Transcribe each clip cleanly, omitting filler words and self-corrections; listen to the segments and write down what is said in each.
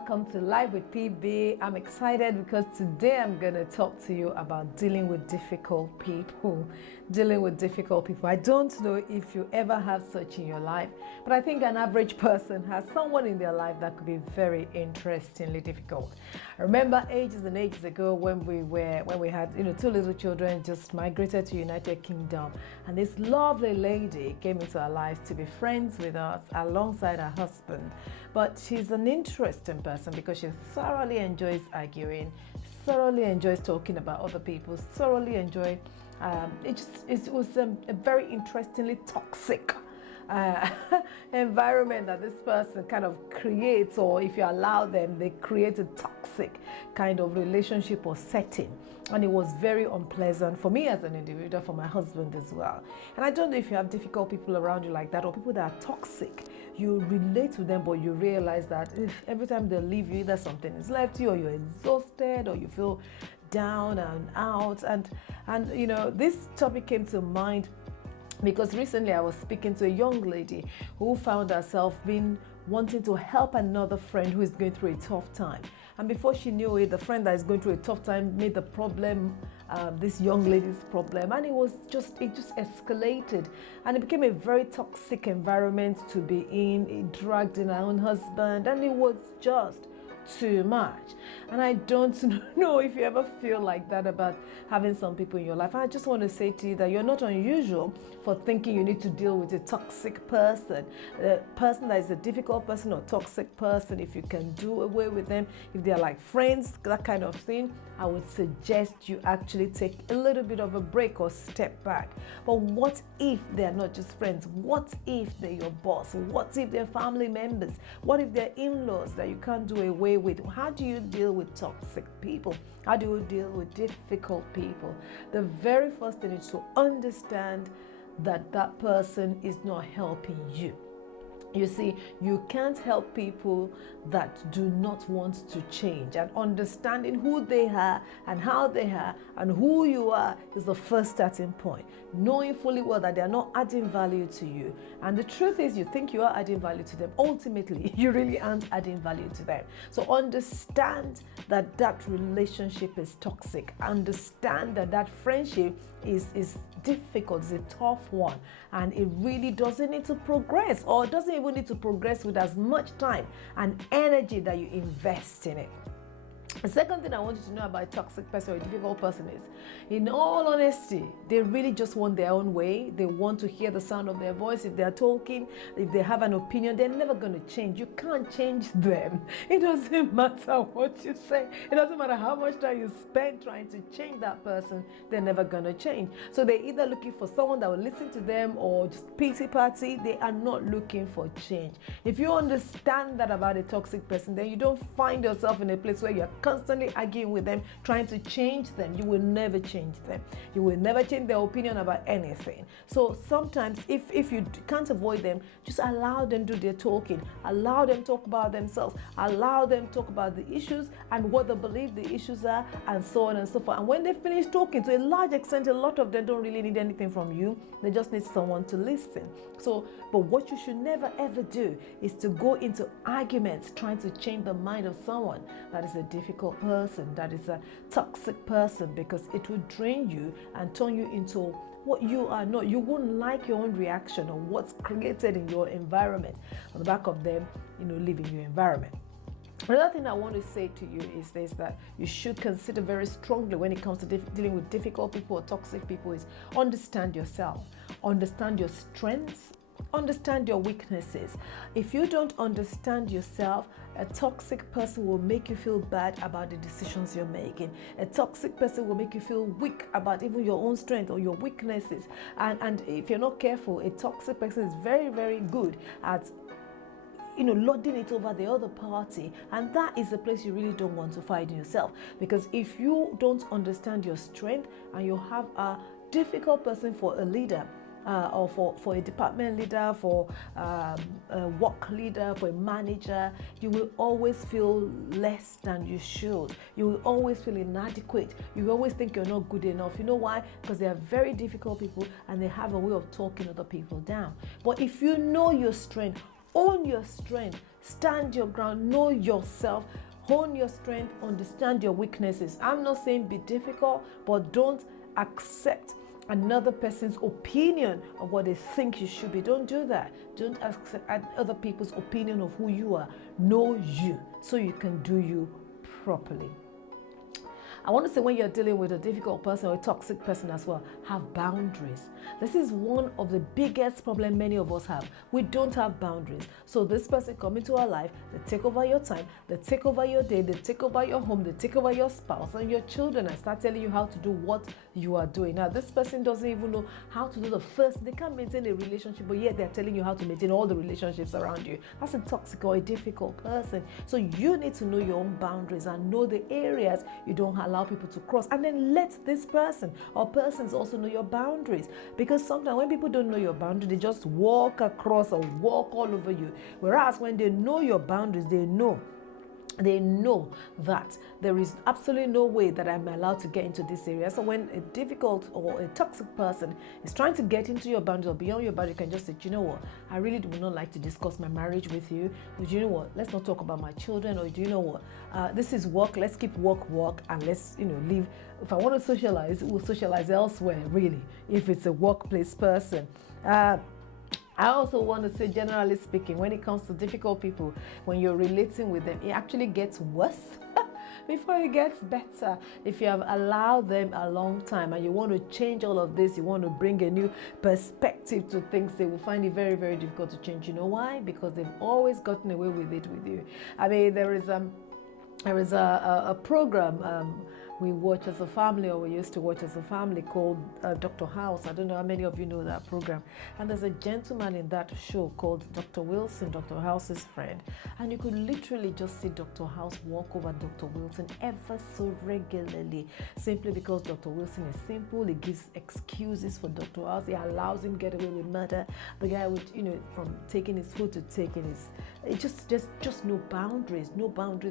welcome to Live with PB. I'm excited because today I'm going to talk to you about dealing with difficult people. Dealing with difficult people. I don't know if you ever have such in your life, but I think an average person has someone in their life that could be very interestingly difficult. I remember ages and ages ago when we had two little children just migrated to United Kingdom, and this lovely lady came into our lives to be friends with us alongside her husband. But she's an interesting person because she thoroughly enjoys arguing, thoroughly enjoys talking about other people, thoroughly enjoys. It was a very interestingly toxic environment that this person kind of creates, or if you allow them, they create a toxic kind of relationship or setting. And it was very unpleasant for me as an individual, for my husband as well. And I don't know if you have difficult people around you like that, or people that are toxic. You relate to them, but you realize that every time they leave you, either something is left you, or you're exhausted, or you feel down and out. And this topic came to mind because recently I was speaking to a young lady who found herself wanting to help another friend who is going through a tough time. And before she knew it, the friend that is going through a tough time made the problem this young lady's problem, and it just escalated, and it became a very toxic environment to be in. It dragged in her own husband, and it was just too much. And I don't know if you ever feel like that about having some people in your life. I just want to say to you that you're not unusual for thinking you need to deal with a toxic person, a person that is a difficult person or toxic person. If you can do away with them, if they're like friends, that kind of thing, I would suggest you actually take a little bit of a break or step back. But what if they're not just friends? What if they're your boss? What if they're family members? What if they're in-laws that you can't do away with? How do you deal with toxic people? How do you deal with difficult people? The very first thing is to understand that that person is not helping you. You see, you can't help people that do not want to change, and understanding who they are and how they are and who you are is the first starting point. Knowing fully well that they are not adding value to you. And the truth is, you think you are adding value to them. Ultimately, you really aren't adding value to them. So understand that that relationship is toxic. Understand that that friendship is difficult, it's a tough one, and it really doesn't need to progress, or doesn't even need to progress with as much time and energy that you invest in it. The second thing I want you to know about a toxic person or a difficult person is, in all honesty, they really just want their own way. They want to hear the sound of their voice. If they're talking, if they have an opinion, they're never going to change. You can't change them. It doesn't matter what you say. It doesn't matter how much time you spend trying to change that person. They're never going to change. So they're either looking for someone that will listen to them or just pity party. They are not looking for change. If you understand that about a toxic person, then you don't find yourself in a place where you're constantly arguing with them, trying to change them. You will never change them. You will never change their opinion about anything. So sometimes if you can't avoid them, just allow them to do their talking. Allow them talk about themselves. Allow them talk about the issues and what they believe the issues are, and so on and so forth. And when they finish talking, to a large extent, a lot of them don't really need anything from you. They just need someone to listen. But what you should never ever do is to go into arguments trying to change the mind of someone that is a difficult person, that is a toxic person, because it will drain you and turn you into what you are not. You wouldn't like your own reaction or what's created in your environment on the back of them, leaving your environment. Another thing I want to say to you is this, that you should consider very strongly when it comes to dealing with difficult people or toxic people, is understand yourself, understand your strengths, understand your weaknesses. If you don't understand yourself, a toxic person will make you feel bad about the decisions you're making. A toxic person will make you feel weak about even your own strength or your weaknesses. And if you're not careful, a toxic person is very, very good at lording it over the other party, and that is the place you really don't want to find yourself. Because if you don't understand your strength and you have a difficult person for a leader, or for a department leader, for a work leader, for a manager, you will always feel less than you should. You will always feel inadequate. You will always think you're not good enough. You know why? Because they are very difficult people and they have a way of talking other people down. But if you know your strength, Own your strength, stand your ground, know yourself, hone your strength, understand your weaknesses. I'm not saying be difficult, but don't accept another person's opinion of what they think you should be. Don't do that. Don't accept other people's opinion of who you are. Know you so you can do you properly. I want to say, when you're dealing with a difficult person or a toxic person as well, have boundaries. This is one of the biggest problems many of us have. We don't have boundaries. So this person come into our life, they take over your time, they take over your day, they take over your home, they take over your spouse and your children and start telling you how to do what you are doing. Now, this person doesn't even know how to do the first. They can't maintain a relationship, but yet they're telling you how to maintain all the relationships around you. That's a toxic or a difficult person. So you need to know your own boundaries and know the areas you don't allow people to cross, and then let this person or persons also know your boundaries. Because sometimes when people don't know your boundary, they just walk across or walk all over you. Whereas when they know your boundaries, they know that there is absolutely no way that I'm allowed to get into this area. So when a difficult or a toxic person is trying to get into your boundaries or beyond your boundary, you can just say, you know what, I really do not like to discuss my marriage with you. Or, do you know what, let's not talk about my children. Or, do you know what, this is work, let's keep work, and let's, leave. If I want to socialize, we'll socialize elsewhere, really, if it's a workplace person. I also want to say, generally speaking, when it comes to difficult people, when you're relating with them, it actually gets worse before it gets better. If you have allowed them a long time and you want to change all of this, you want to bring a new perspective to things, they will find it very, very difficult to change. You know why? Because they've always gotten away with it with you. I mean, there is a program we watch as a family, or we used to watch as a family, called Dr. House. I don't know how many of you know that program. And there's a gentleman in that show called Dr. Wilson, Dr. House's friend. And you could literally just see Dr. House walk over Dr. Wilson ever so regularly, simply because Dr. Wilson is simple. He gives excuses for Dr. House. He allows him get away with murder. The guy would, from taking his food to taking his, just no boundaries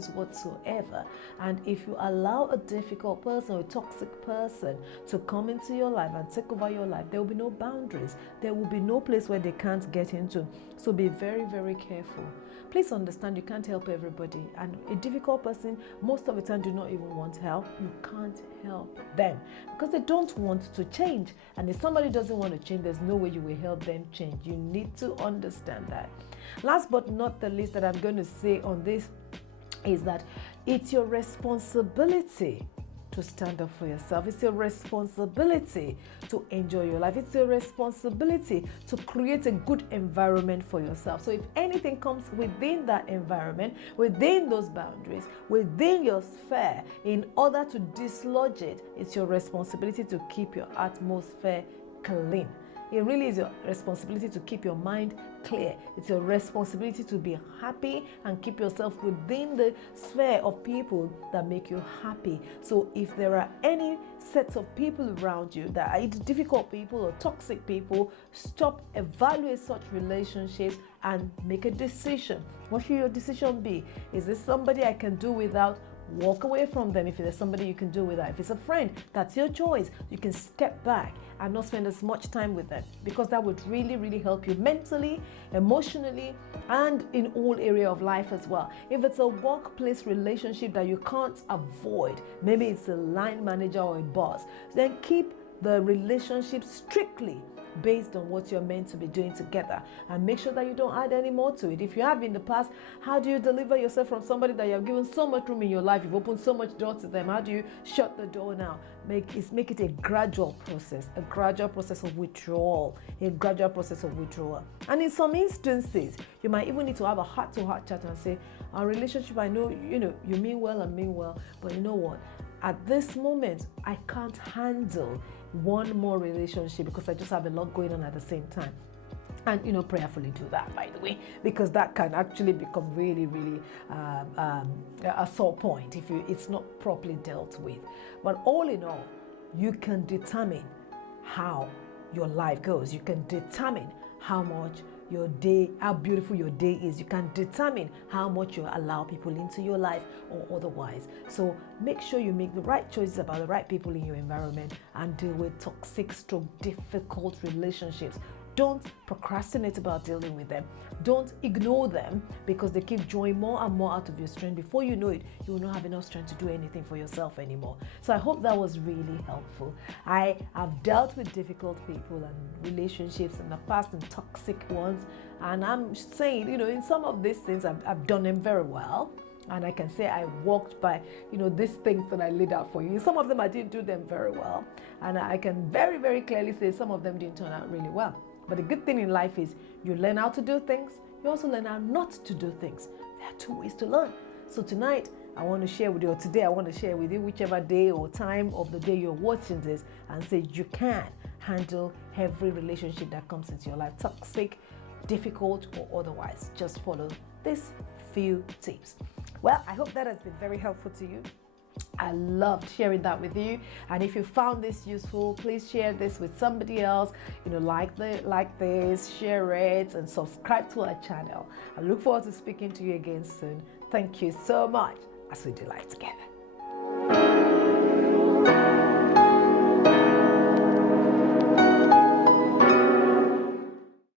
whatsoever. And if you allow a difficult person or a toxic person to come into your life and take over your life, there will be no boundaries. There will be no place where they can't get into. So be very, very careful. Please understand, you can't help everybody. And a difficult person, most of the time, do not even want help. You can't help them because they don't want to change. And if somebody doesn't want to change, there's no way you will help them change. You need to understand that. Last but not the least that I'm going to say on this is that it's your responsibility to stand up for yourself. It's your responsibility to enjoy your life. It's your responsibility to create a good environment for yourself. So if anything comes within that environment, within those boundaries, within your sphere, in order to dislodge it, it's your responsibility to keep your atmosphere clean. It really is your responsibility to keep your mind clear. It's your responsibility to be happy and keep yourself within the sphere of people that make you happy. So if there are any sets of people around you that are either difficult people or toxic people, stop, evaluate such relationships and make a decision. What should your decision be? Is this somebody I can do without? Walk away from them. If there's somebody you can do without. If it's a friend, that's your choice. You can step back and not spend as much time with them, because that would really, really help you mentally, emotionally, and in all area of life as well. If it's a workplace relationship that you can't avoid, maybe it's a line manager or a boss, then keep the relationship strictly based on what you're meant to be doing together, and make sure that you don't add any more to it. If you have in the past, how do you deliver yourself from somebody that you have given so much room in your life? You've opened so much door to them. How do you shut the door now? Make it a gradual process of withdrawal, And in some instances, you might even need to have a heart-to-heart chat and say, our relationship, I know, you mean well and mean well, but you know what? At this moment, I can't handle one more relationship because I just have a lot going on at the same time. And prayerfully do that, by the way, because that can actually become really, really a sore point if it's not properly dealt with. But all in all, you can determine how your life goes. You can determine how beautiful your day is. You can determine how much you allow people into your life or otherwise. So make sure you make the right choices about the right people in your environment and deal with toxic, difficult relationships. Don't procrastinate about dealing with them. Don't ignore them because they keep drawing more and more out of your strength. Before you know it, you will not have enough strength to do anything for yourself anymore. So I hope that was really helpful. I have dealt with difficult people and relationships in the past and toxic ones. And I'm saying, in some of these things, I've done them very well. And I can say I walked by, these things that I laid out for you. Some of them I didn't do them very well. And I can very, very clearly say some of them didn't turn out really well. But the good thing in life is you learn how to do things. You also learn how not to do things. There are two ways to learn. So tonight, I want to share with you, or today I want to share with you, whichever day or time of the day you're watching this, and say you can handle every relationship that comes into your life, toxic, difficult, or otherwise. Just follow these few tips. Well, I hope that has been very helpful to you. I loved sharing that with you. And if you found this useful, please share this with somebody else. Like this, share it, and subscribe to our channel. I look forward to speaking to you again soon. Thank you so much as we do life together.